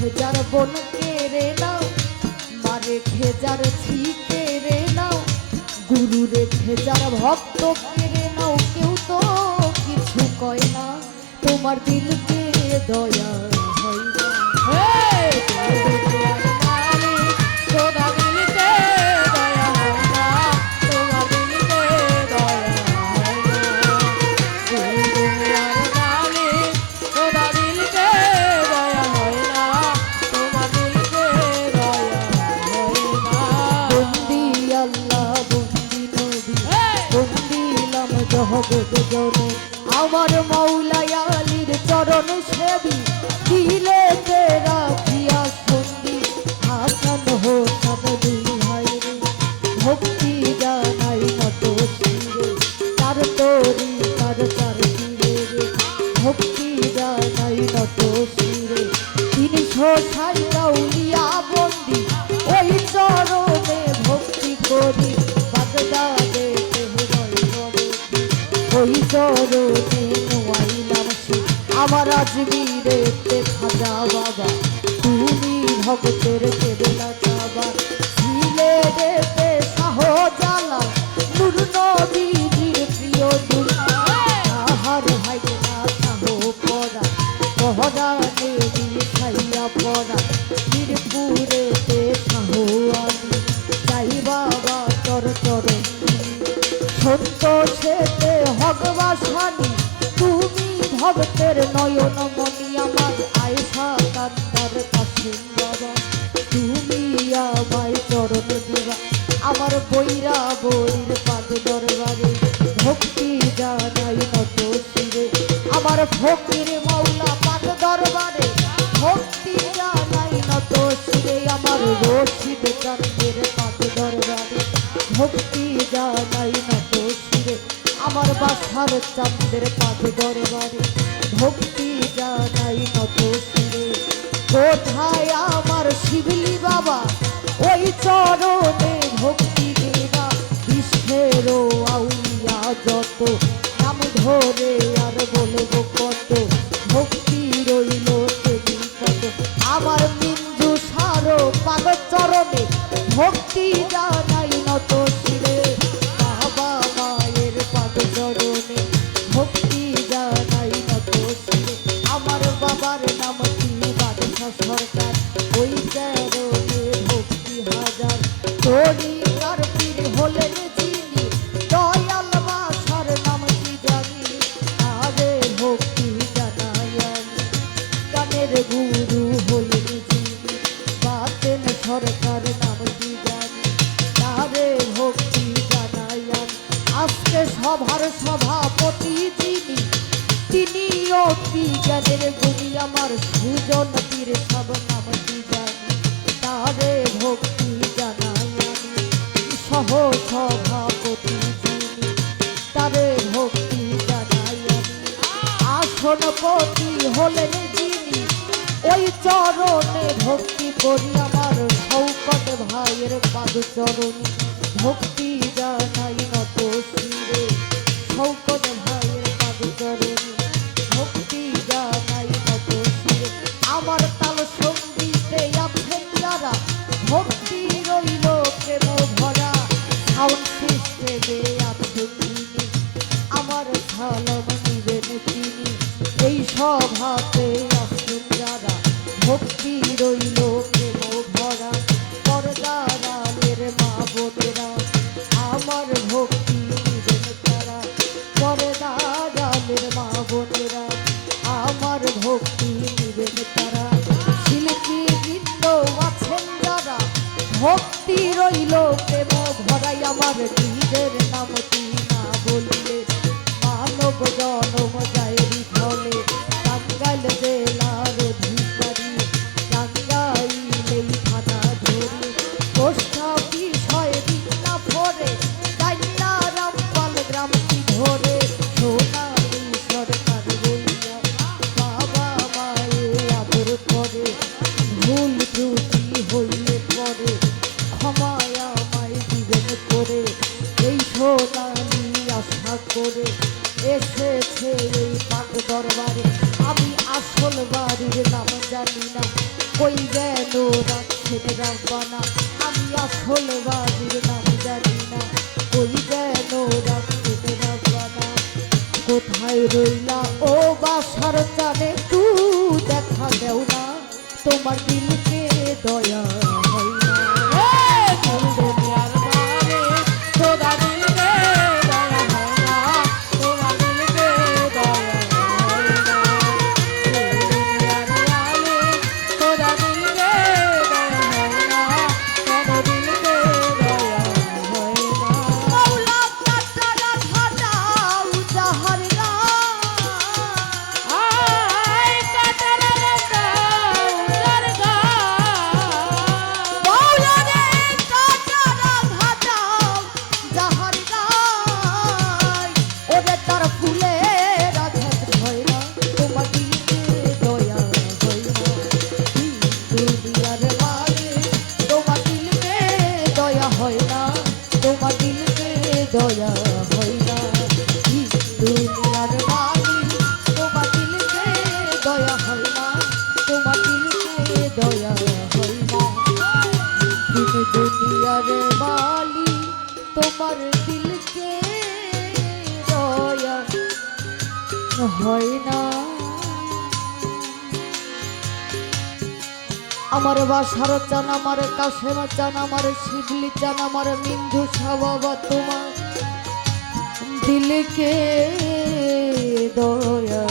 খেজার বন কেড়ে নাও, মারে খেজার ছি কেড়ে নাও, গুরু রেখে যার ভক্ত কেড়ে নাও, কেউ তো কিছু কয় না, তোমার দিলকে দয়া হয় না। আমার মৌলাই আলীর চরণ সেবী দিলে রাখিয়া সন্ধি, হাসান হোসান দুই ভাই রে ভক্তি জানাই নত শিরে, তার তরি তার চার শিরে রে ভক্তি জানাই নত শিরে, ৩৬০ উলিয়া বন্দি ওই চরণে ভক্তি করি, বাগদাদে ওই চরণে নোয়াইলাম সে, আমার আজমিরেতে খাজা বাবা, তুমি ভক্তের কেবলা চাবার, ছিলে রেতে শাহজালাল নূর নবীজির প্রিয় নূর, তাহার ভাই না শাহ পড়া পহরানে ছাইয়া পড়া, মিরপুরেতে শাহ আলী যাই বাবা তর চরণ, সন্তোষেতে ভগবাসানি তুমি ভক্তের নয়ন মনি, আমার আয়সা কান্দার কাছে বাবা, তুমি আমায় চরণ দিবা, আমার বৈরা বৈর পাদ দরবারে ভক্তি জানাই নত শিরে, আমার ফকির মৌলা পাদ দরবারে ভক্তি জানাই নত শিরে, আমার রশিদ কান্দের পাদ দরবারে ভক্তি জানাই নত শিরে, আমার বাসার চাঁদের পাদ দরবারে ভক্তি জানাই নত শিরে, কোথায় আমার শিবলি বাবা ওই চরণে ভক্তি দেবা, বিশ্বের আউলিয়া যত নাম ধরে আর বলবো কত, ভক্তি রইল তেমনি কত, আমার মিঞ্জু সারো পাদ চরণে ভক্তি জানাই নত শিরে, বাবা মায়ের পাদ চরণে ভক্তি জানাই নত শিরে, আমার বাবার নাম কি বাদশা সরকার, ওই চরণে ভক্তি হাজার, তোরি আর পীর হলেন যিনি, দয়াল বাসার নাম কি জানি, আরে ভক্তি জানাই আমি, গানের গুরু হলেন যিনি, বাতেন সরকার নাম কি জানি, তারে ভক্তি জানাই আমি, আজকে সভার সভাপতি যিনি, তিনি অতি জ্ঞানের গুণী, আমার সুজন পীর সব নাম কি জানি, তারে ভক্তি জানাই আমি, সহ সভাপতি যিনি, তারে ভক্তি জানাই আমি, আসনপতি হলেন যিনি, ওই চরণে ভক্তি করি, আমার শৌকত ভাইয়ের পাদ চরণে ভক্তি জানাই নত শিরে, শৌকত ভাইয়ের পাদ চরণে ভক্তি জানাই নত শিরে, আমার তাল সঙ্গীতে আছেন যারা ভক্তি রইল প্রেম ভরা, সাউন্ড সিস্টেমে আছেন যিনি, আমার সালাম নিবেন তিনি, এই সভাতে আছেন যারা ভক্তি রইল প্রেম ভরা, পর্দারালের মা বোনেরা আমার ভক্তি নিবেন তারা, পর্দারালের মা বোনেরা আমার ভক্তি নিবেন তারা, শিল্পী বৃন্দ আছেন যারা ভক্তি রইল প্রেম ভরাই, আমার নিজের নামটি না বললে মানব জনম যায় বিফলে, টাঙ্গাইল জেলার অধিকারী টাঙ্গাইলেই থানা ধরে, পোস্ট অফিস হয় বিনা ভরে, কাইলা রামপাল গ্রামটি ধরে, সোনালী সরকার বইয়া বাবা মায়ে আদর করে, ভুল ত্রুটি হইলে পরে ক্ষমায় আমায় দিবেন করে, জানি না কই যেন রাখছেন রাব্বানা আমি আসলে বাড়ির নাম জানি না কই যেন রাখছেন রাব্বানা কোথায় রইলা ও বাসার চালে একটু দেখা দেও না তোমার দিলকে দয়া হয় না দুনিয়ার মারে খোদা দিলকে দয়া হয় না তোমার দিলকে দয়া হয় না দুনিয়ার মারে খোদা দিলকে দয়া হয় না কেন দিলকে দয়া হয় না মাওলা কাটারা খাটাও যাহার আয় কাটারা দাও দরগা মাওলা রে কাটারা খাটাও যাহার গায় ওরে তার ফুলে রাধাত হয় না তোমার দিলকে দয়া হয় না দুনিয়ার মালে তোমার দিলকে দয়া হয় না তোমার দিলকে দয়া হয় না দুনিয়ার মালে তোমার দিলকে দয়া হয় না তোমার দিলকে দয়া হয় না দুনিয়ার মালি তোমার দিলকে দয়া হয় না আমার বাসার চান আমার কাশেম চান আমার শিবলি চান আমার মিন্ধু বাবা তোমার দিলকে দয়া